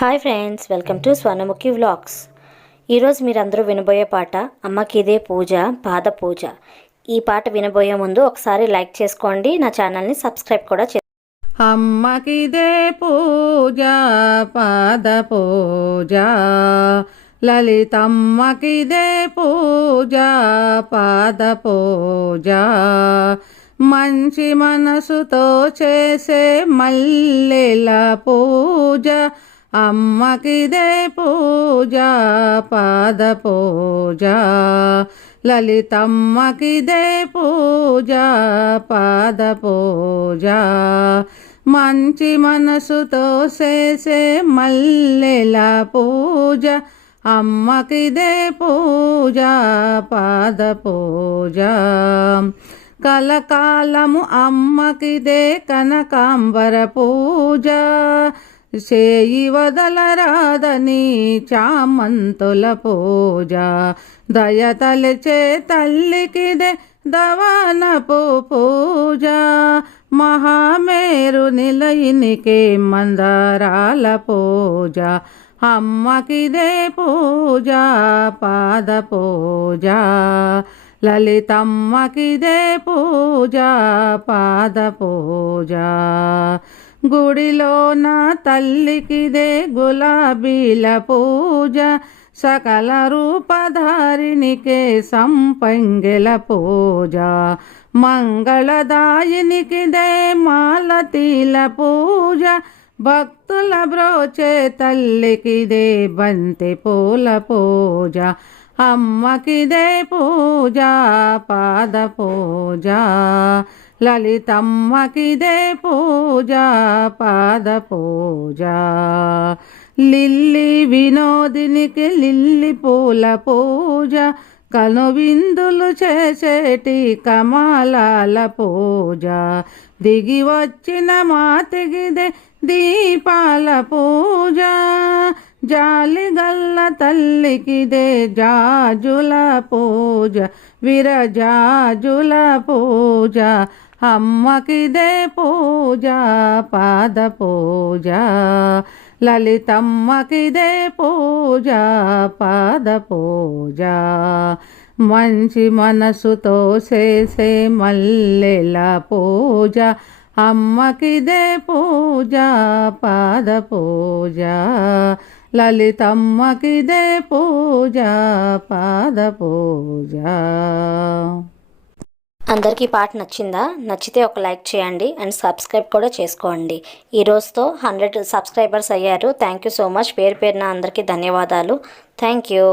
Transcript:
Hi friends, welcome to Swarnamukhi vlogs. ఈరోజు మీరందరూ వినబోయే పాట అమ్మకిదే పూజ పాద పూజ. ఈ పాట వినబోయే ముందు ఒకసారి లైక్ చేసుకోండి, నా ఛానల్ని సబ్స్క్రైబ్ కూడా అమ్మకిదే పూజ పాద పూజ, లలితమ్మకిదే పూజ పాద పూజ. మంచి మనసుతో చేసే మల్లెల పూజ, అమ్మకిదే పూజ పాద పూజ, లలితమ్మకిదే పూజ పాద పూజ. మంచి మనసుతో చేసే మల్లెల పూజ, అమ్మకిదే పూజ పాద పూజ. కలకాలము అమ్మకిదే కనకాంబర పూజ, చేయి వదలరాదని చామంతుల పూజ. దయతలచే తల్లికిదే దవనపు పూజ, మహామేరు నిలయినికే మందారాల పూజ. అమ్మకిదే పూజ పాద పూజ, లలితమ్మకిదే పూజ పాద పూజ. గుడిలోన తల్లికిదే గులాబీల పూజ, సకల రూపధారినికే సంపంగెల పూజ. మంగళదాయినికిదే మాలతీల పూజ, భక్తుల బ్రోచే తల్లికిదే బంతి పూల పూజ. అమ్మకిదే పూజ పాద పూజ, లలితమ్మకిదే పూజ పాద పూజ. లిల్లీ వినోదినికి లిల్లీ పూల పూజ, కనువిందులు చేసేటి కమలాల పూజ. దిగి వచ్చిన మాతిగిదే దీపాల పూజ, జాలిగల్ల తల్లికిదే జాజుల పూజ, విరజాజుల పూజ. అమ్మకిదే పూజ పాద పూజ, లలితమ్మకిదే పూజ పాద పూజ. మంచి మనసుతో చేసే మల్లెల పూజ, అమ్మకిదే పూజ పాద పూజ, లలితమ్మకిదే పూజ పాద పూజ. అందరికీ పాట నచ్చిందా? నచ్చితే ఒక లైక్ చేయండి అండ్ సబ్స్క్రైబ్ కూడా చేసుకోండి. ఈ రోజుతో 100 సబ్స్క్రైబర్స్ అయ్యారు. Thank you so much. పేరు పేరున అందరికీ ధన్యవాదాలు. Thank you.